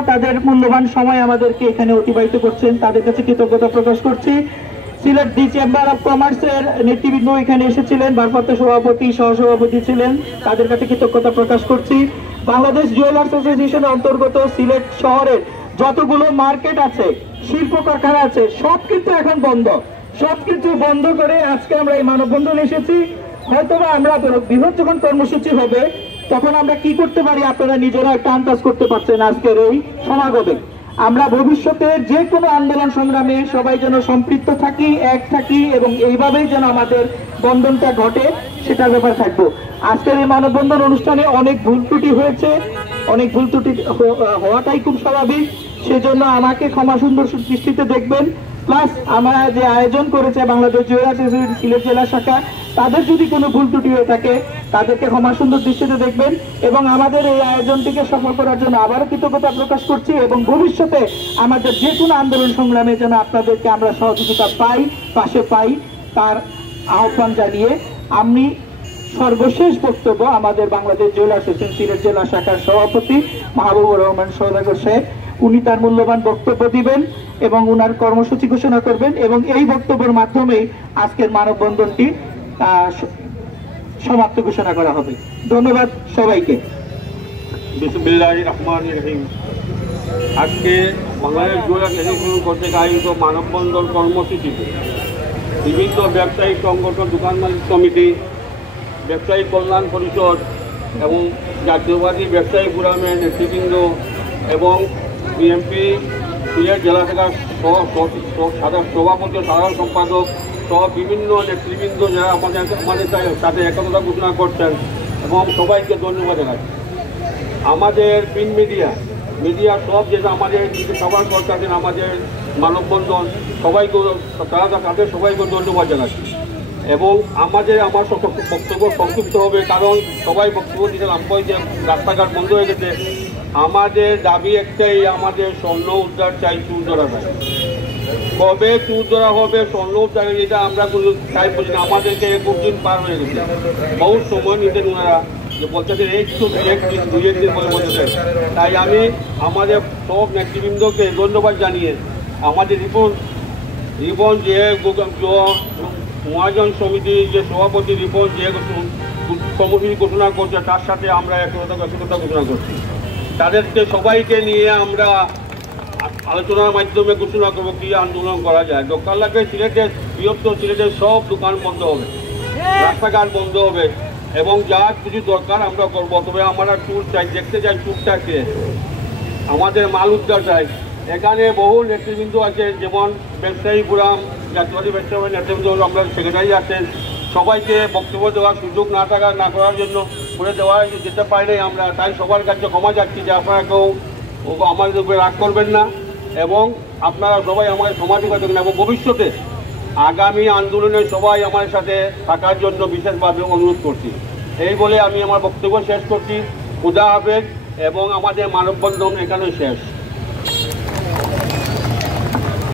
তাদের মূল্যবান সময় আমাদেরকে এখানে অতিবাহিত করছেন, তাদের কাছে কৃতজ্ঞতা প্রকাশ করছি। সিলেট দি চেম্বার অফ কমার্সের নেতৃবৃন্দ এখানে এসেছিলেন, ভারপ্রাপ্ত সভাপতি সহসভাপতি ছিলেন, তাদের কাছে কৃতজ্ঞতা প্রকাশ করছি। বাংলাদেশ জুয়েলার্স অ্যাসোসিয়েশনের অন্তর্গত সিলেট শহরের যতগুলো মার্কেট আছে, শিল্প কারখানা আছে, সব কিন্তু এখন বন্ধ। সবকিছু বন্ধ করে আজকে আমরা এই মানববন্ধন এসেছি। হয়তোবা আমরা বৃহৎ যখন কর্মসূচি হবে তখন আমরা কি করতে পারি আপনারা নিজেরা একটা আন্দাজ করতে পারছেন। আজকের এই সমাগমে আমরা ভবিষ্যতে যে কোনো আন্দোলন সংগ্রামে সবাই যেন সম্পৃক্ত থাকি, এক থাকি এবং এইভাবেই যেন আমাদের বন্ধনটা ঘটে সেটার ব্যাপারে থাকবো। আজকের এই মানববন্ধন অনুষ্ঠানে অনেক ভুল ত্রুটি হয়েছে, অনেক ভুল ত্রুটি হওয়াটাই খুব স্বাভাবিক, সেজন্য আমাকে ক্ষমা সুন্দর দৃষ্টিতে দেখবেন। প্লাস আমরা যে আয়োজন করেছে বাংলাদেশ জুয়েলার্স অ্যাসোসিয়েশন সিলেট জেলা শাখা, তাদের যদি কোনো ভুল ত্রুটি হয়ে থাকে তাদেরকে ক্ষমা সুন্দর দৃষ্টিতে দেখবেন এবং আমাদের এই আয়োজনটিকে সফল করার জন্য আবারও কৃতজ্ঞতা প্রকাশ করছি এবং ভবিষ্যতে আমাদের যে কোনো আন্দোলন সংগ্রামে যেন আপনাদেরকে আমরা সহযোগিতা পাই, পাশে পাই, তার আহ্বান জানিয়ে আমি সর্বশেষ বক্তব্য আমাদের বাংলাদেশ জুয়েলার্স অ্যাসোসিয়েশন সিলেট জেলা শাখার সভাপতি মাহবুবুর রহমান সওদাগর সাহেব, উনি তার মূল্যবান বক্তব্য দিবেন এবং উনার কর্মসূচি ঘোষণা করবেন এবং এই বক্তব্যের মাধ্যমে আজকের মানববন্ধনটি সমাপ্ত ঘোষণা করা হবে। ধন্যবাদ সবাইকে। বিসমিল্লাহির রহমানির রহিম। আজকে বাংলাদেশ জুয়েলার্স অ্যাসোসিয়েশন কর্তৃক আয়োজিত মানববন্ধন কর্মসূচিতে বিভিন্ন ব্যবসায়িক সংগঠন, দোকান মালিক সমিতি, ব্যবসায়ী কল্যাণ পরিষদ এবং জাতীয়বাদী ব্যবসায়ী ফোরামের নেতৃবৃন্দ এবং বিএনপি সিলেট জেলা শাখার সভাপতি, সাধারণ সম্পাদক সহ বিভিন্ন নেতৃবৃন্দ যারা আমাদের সাথে একতা ঘোষণা করছেন এবং সবাইকে ধন্যবাদ জানাচ্ছি। আমাদের প্রিন্ট মিডিয়া সব যেটা আমাদের সবার করতেছেন আমাদের মানববন্ধন, সবাইকে তাদের সবাইকে ধন্যবাদ জানাচ্ছি এবং আমার বক্তব্য সংক্ষিপ্ত হবে, কারণ সবাই বক্তব্য দিয়েছিলাম যে রাস্তাঘাট বন্ধ হয়ে গেছে। আমাদের দাবি একটাই, আমাদের স্বর্ণ উদ্ধার চাই, চুর ধরা চাই। কবে চুর ধরা হবে, স্বর্ণ উদ্ধার, এটা আমরা কোনো চাই বলি না। আমাদেরকে 21 দিন পার হয়ে গেছে, বহু সময় নিতেন ওনারা, যে বলতেছেন একদিন বলতেছেন। তাই আমি আমাদের সব নেতৃবৃন্দকে ধন্যবাদ জানিয়ে আমাদের রিপন যে মহাজন সমিতি যে সভাপতি রিপন যে কর্মসূচি ঘোষণা করছে তার সাথে আমরা একতা ঘোষণা করছি। তাদেরকে সবাইকে নিয়ে আমরা আলোচনার মাধ্যমে ঘোষণা করবো কি আন্দোলন করা যায়। দরকার লাগে সিলেটের বৃহত্তর সিলেটের সব দোকান বন্ধ হবে, রাস্তাঘাট বন্ধ হবে এবং যা কিছু দরকার আমরা করবো। তবে আমরা ট্যুর চাই, দেখতে চাই ট্যুরটাকে, আমাদের মাল উদ্ধার চাই। এখানে বহু নেতৃবৃন্দ আছে, যেমন ব্যবসায়ী ফোরাম, জাতীয়বাদী ব্যবসায়ী নেতৃবৃন্দ, আমরা সেক্রেটারি আছেন, সবাইকে বক্তব্য দেওয়ার সুযোগ না করার জন্য করে দেওয়া যেতে পারি নাই আমরা। তাই সবার কাছে ক্ষমা যাচ্ছি যে আপনারা কেউ আমাদের উপরে রাগ করবেন না এবং আপনারা সবাই আমাদের সমাধিকতা দেবেন এবং ভবিষ্যতে আগামী আন্দোলনে সবাই আমার সাথে থাকার জন্য বিশেষভাবে অনুরোধ করছি। এই বলে আমি আমার বক্তব্য শেষ করছি। খুদা হাফেজ এবং আমাদের মানববন্ধন এখানে শেষ।